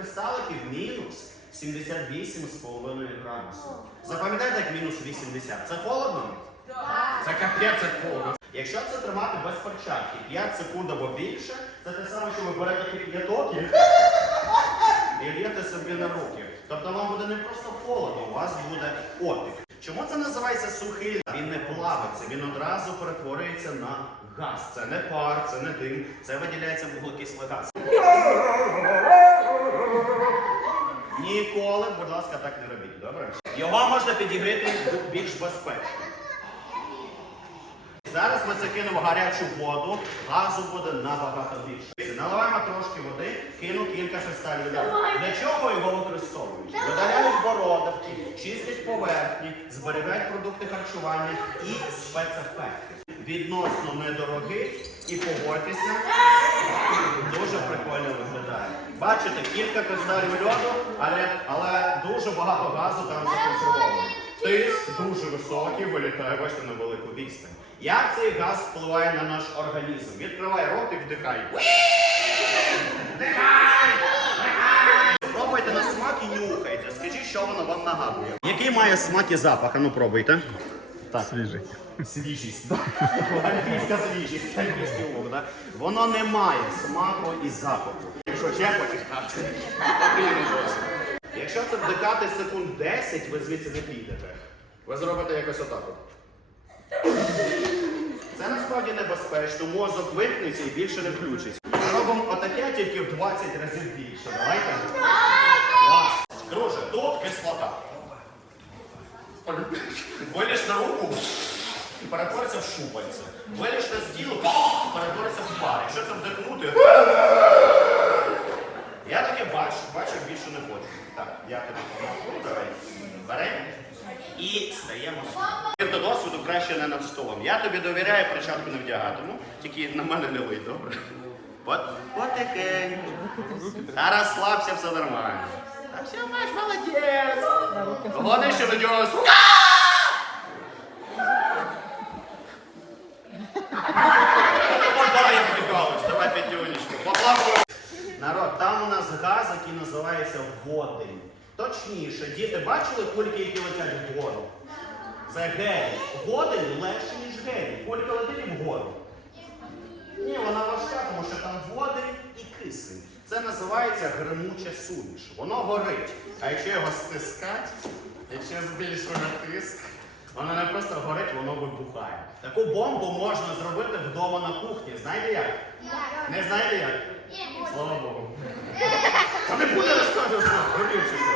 кристаликів мінус 78,5 градусів. Запам'ятайте, як мінус 80. Це холодно? Це капець як холодно. Якщо це тримати без перчатки 5 секунд або більше, це те саме, що ви берете кип'яток і і лєте собі на руки. Тобто вам буде не просто холодно, у вас буде опік. Чому це називається сухий? Він не плавиться, він одразу перетворюється на газ. Це не пар, це не дим, це виділяється вуглекислий газ. Ніколи, будь ласка, так не робіть, добре? Його можна підігріти більш безпечно. Зараз ми це кинемо в гарячу воду, газу буде набагато більше. Наливаємо трошки води, кину кілька кристалів льоду. Для чого його використовують? Видаляють бородавки, чистять поверхні, зберігають продукти харчування і спецефекти. Відносно недорогий і погодьтеся, дуже прикольно виглядає. Бачите, кілька кристалів льоду, але, але дуже багато газу там законсервовано. Тиск дуже високий, вилітає, бачите, на велику відстань. Як цей газ впливає на наш організм? Відкривай рот і вдихай. Вдихай! Вдихай! Пробуйте на смак і нюхайте. Скажіть, що воно вам нагадує. Який має смак і запах? Ану пробуйте. Так. Свіжий. Свіжість. так. Альпійська свіжість, альпійський лук, да? Воно не має смаку і запаху. Якщо ще хочеш хати, Якщо це вдихати секунд 10, ви звідси не підете. Ви зробите якось отак. от. Це насправді небезпечно. Мозок вимкнеться і більше не включиться. Ми робимо отаке тільки в 20 разів більше. Давайте. Друже, тут кислота. Виліз на руку і перетвориться в шупальце. Виліз на стіл, перетвориться в пар. Якщо це вдихнути. Я таке бачу, бачу, більше не хочу. Так, я тобі допоможу, давай. Беремо і стаємо. До досвіду краще не над столом. Я тобі довіряю, перчатку не вдягатиму, тільки на мене не лий, добре? От, потихеньку. Та розслабся, все нормально. Та все, маєш, молодець. Головне, що до нього! От давай я прикалуюсь, давай п'ятюнечку. Поплаваю. Народ, там у нас газ, який називається водень. Точніше, діти бачили кульки, які летять вгору? Це гелій. Водень легше, ніж гелій. Кулька летить вгору. Ні, вона важка, тому що там водень і кисень. Це називається гримуча суміш. Воно горить. А якщо його стискати, якщо збільшує тиск, воно не просто горить, воно вибухає. Таку бомбу можна зробити вдома на кухні. Знаєте як? Не знаєте як? Слава Богу. Та не буде розказувати, що горівчику.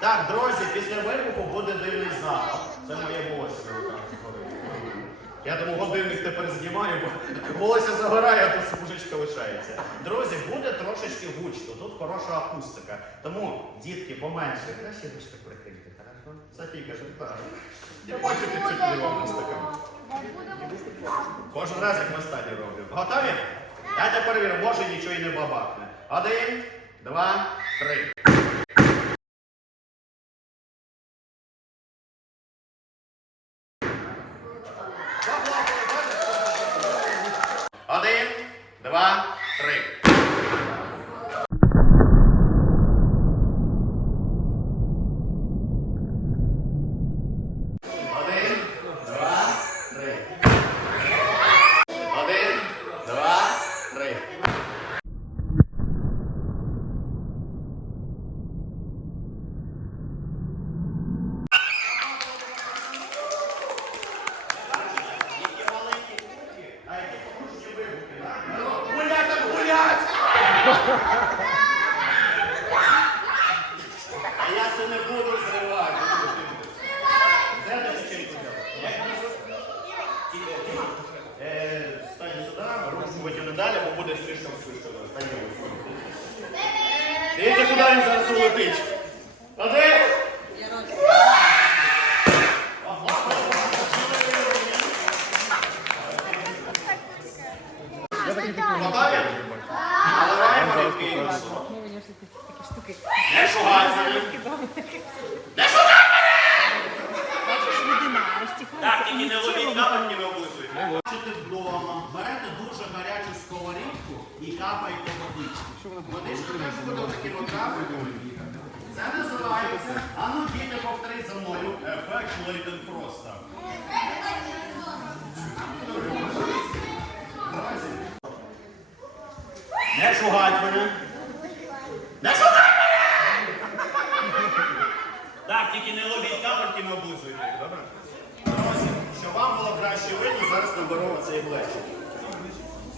Так, друзі, після вибуху буде дивний запах. Це моє волосся на руках горить. Я тому годинник тепер знімаю, бо волосся загорає, а тут смужечка лишається. Друзі, буде трошечки гучно, тут хороша акустика. Тому, дітки, поменше. Краще ручки прикрити, хорошо? Софійка, так. Я бачу, чутливо на стакан. Кожен раз, як ми стадії робимо. Готові? Дайте перевіримо, може нічого і не бабахне. Один, два, три. Один, два, три. Один, два, три. Один, два, три. Які маленькі кульки, а які потужні вибухи, так? Гулять так гулять! А я це не буду зривати. Де ти печеньку взяв? Як її звати? Тіма. Е, Стань сюди, ручку витягни далі, бо буде слишком слишком. Стань ручку. Дивіться, куди він зараз улетить. Один. Готові? Наливаємо рідкий сок. Не шугай за ним. Не шугай Так, тільки не ловіть капельки, не облизуйте. Бачите вдома, берете дуже гарячу сковорідку і водичку. Водичка теж буде таким от. Це називається, а ну діти, повтори за мною, ефект Лейденфроста. Не шугать мене. Не шугать мене! Так, тільки не ловіть капельки, не облизуйте, добре? Друзі, щоб вам було краще видно, зараз наберу оцей блечок.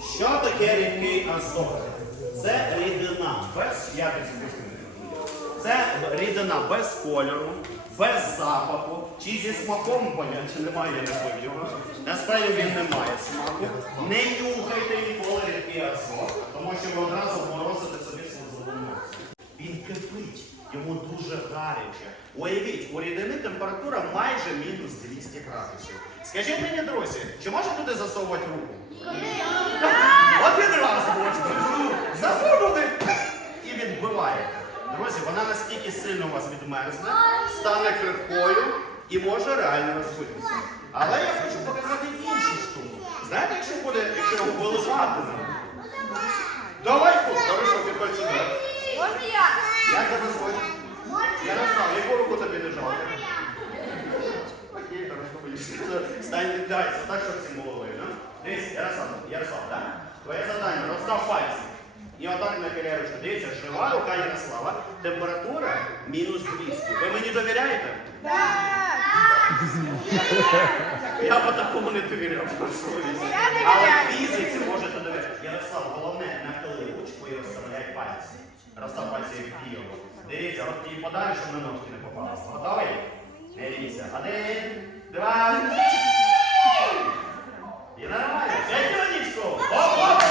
Що таке рідкий азот? Це рідина без якості. Це рідина без кольору, без запаху, чи зі смаком поняття немає, я не його. Насправді він не має смаку. Не нюхайте ніколи рідкий азот, тому що ви одразу морозите собі слизову носу. Він кипить, йому дуже гаряче. Уявіть, у рідини температура майже мінус 200 градусів. Скажіть мені, друзі, чи можна туди засовувати руку? Один раз можна. Засунули і відбиваєте. Друзі, вона настільки сильно у вас відмерзне, стане крихкою і може реально розбитися. Але я хочу показати іншу штуку. Знаєте, якщо буде, якщо його виливати? Давай фу, хорошо, підходь сюди. Можна я? Як тебе звуть? Ярослав, яку руку тобі не Стань віддайся, так, щоб всі було видно. Дивись, Ярослав, Ярослав, так? Твоє завдання, розстав пальці. І отак нахиляй ручку. Дивіться, жива рука Ярослава, температура мінус 200. Ви мені довіряєте? Я по такому не довіряв. Але фізиці можете довіряти. Ярослав, головне, нахили ручку і розставляй пальці. Розстав пальці як діяло. Дивіться, от і подалі, щоб на ножки не попало. Готовий? Не бійся. Один, два, і нормально. П'ятюнічку. Оп-оп,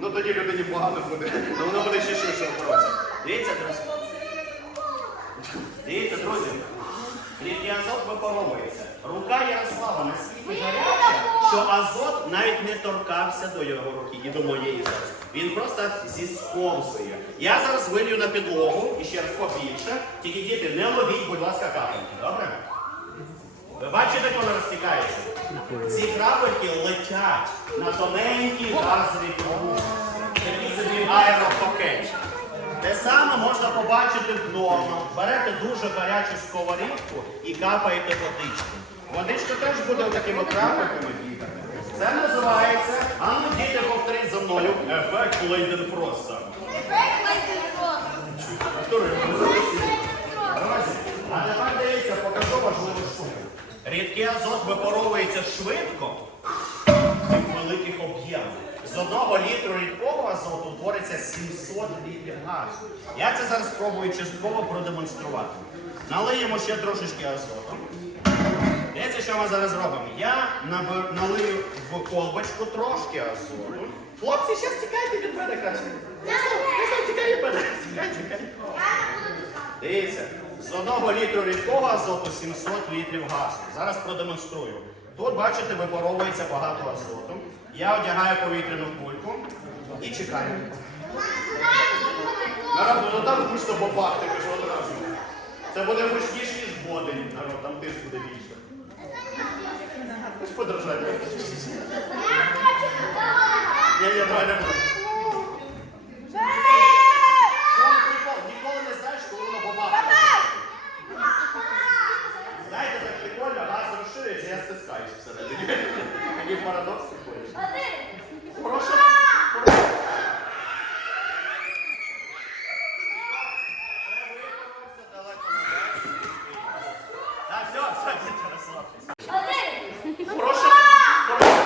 Ну тоді людині погано буде. Ну воно буде ще швидше. Дивіться, друзі. Дивіться, друзі. Азот випаровується. Рука Ярослава настільки гаряча, що азот навіть не торкався до його руки і до моєї зараз. Він просто зісковзує. Я зараз вилью на підлогу і ще раз побільше. Тільки діти, не ловіть, будь ласка, капельки, добре? Ви бачите, воно розтікається? Ці крапельки летять на тоненькій газовій трубі. Такі собі аеропакет. Те саме можна побачити в вдома. Берете дуже гарячу сковорідку і капаєте водичку. Водичка теж буде такими крапельками бігати. Це називається, а ну діти повторіть за мною, ефект Лейденфроста. Повторюємо. Друзі, а тепер дивіться, покажу важливу штуку. Рідкий азот випаровується швидко і в великих об'ємах. З одного літру рідкого азоту утвориться 700 літрів газу. Я це зараз спробую частково продемонструвати. Налиємо ще трошечки азоту. Дивіться, що ми зараз робимо. Я набер- налию в колбочку трошки азоту. Хлопці, зараз тікайте від мене краще. Ясно, тікай від мене. Тікай, тікай. Дивіться, з одного літру рідкого азоту 700 літрів газу. Зараз продемонструю. Тут, бачите, випаровується багато азоту. Я одягаю повітряну кульку і чекаю. Народ, ну там густо попахти, кажу одразу. Це буде гучніше, ніж водень, народ, там тиск буде більше. Подражайте. Я, давай не буду. Чому прикол? Ніколи не знаєш, коли воно побачить. Знаєте, так прикольно, газ розширюється, я стискаюсь всередині. Такий парадокс прикольний. Прошу. Прошу. Це виправився далеко наверх. Так, все, все, діти, розслабтесь. Прошу. Прошу.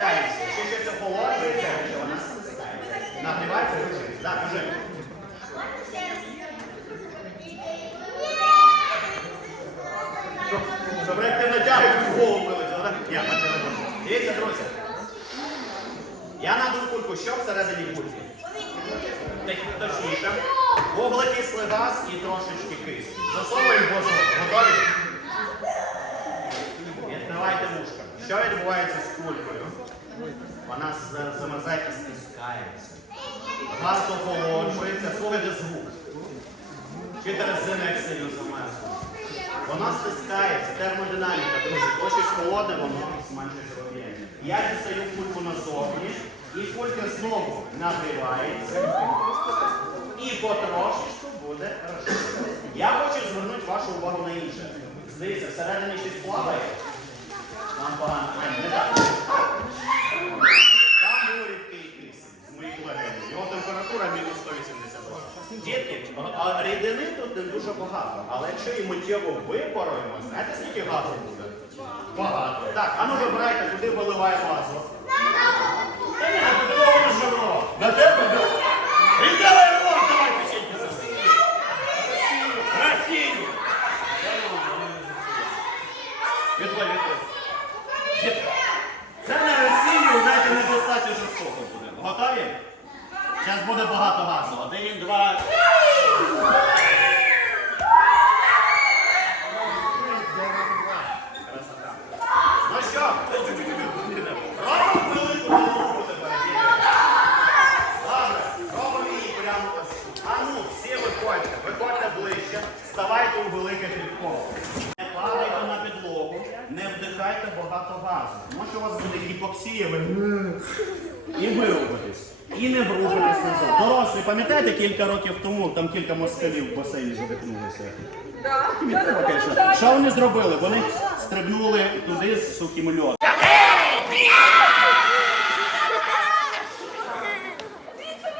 Якщо щось охолоджується, що вона стискається. Нагрівається, вижить. Так, вже. Щоб як ти натягуєш в голову вилетіло, так? Ні, так не буде. Дивіться, друзі. Я надув кульку, що всередині кульки? Так, Точніше. Вуглекислий газ і трошечки кисню. Засовуємо в. Готові? Відкривайте вушка. Що відбувається з кулькою? Вона замерзає і стискається. Газ охолоджується, слухайте звук. Чи резина як сильно замерзла? Вона стискається, термодинаміка, друзі. То щось холодне, воно зменшує зробіння. Я дістаю кульку назовні, і кулька знову нагрівається. І потрошечку буде розширено. Я хочу звернути вашу увагу на інше. Дивіться, всередині щось плаває. Нам погано. Не так. Там був рідкий кисень з моїх легенів. Його температура мінус 180 Дітки, а рідини тут не дуже багато. Але якщо її миттєво випаруємо, знаєте, скільки газу буде? Багато. Так, а ну вибирайте, куди виливаємо газу. Та ні, на другому жиро. На тебе? Віддавай рот, давай печеньки за Росію! Відволь, відволь. Дітки, Це на Росію, знаєте, недостатньо жорстоко буде. Готові? Зараз буде багато газу. Один, два. Красота. Ну що? Робимо велику голову тепер. діти. Добре, робимо її прямо ось. А ну, всі виходьте, виходьте ближче, ставайте у велике підкову. Не падайте на підлогу, не вдихайте багато газу. Тому що у вас буде гіпоксія, ви і вирубитесь. І не врубитесь назад. Дорослі, пам'ятаєте, кілька років тому там кілька москалів в басейні задихнулися? Що вони зробили? Вони стрибнули туди з сухим льодом.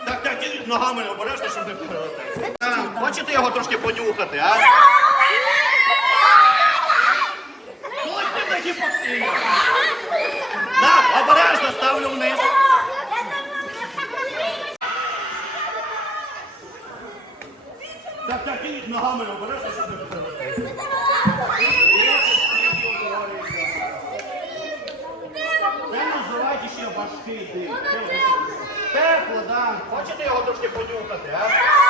Так, так, ногами обережно, щоб не перелетати. Хочете його трошки понюхати, а? Ось ти такі. Так, обережно ставлю вниз. Так, і ногами обережно, щоб не перелетати. Це називають ще важкий дим. Тепло, да. Хочете його трошки понюхати, а?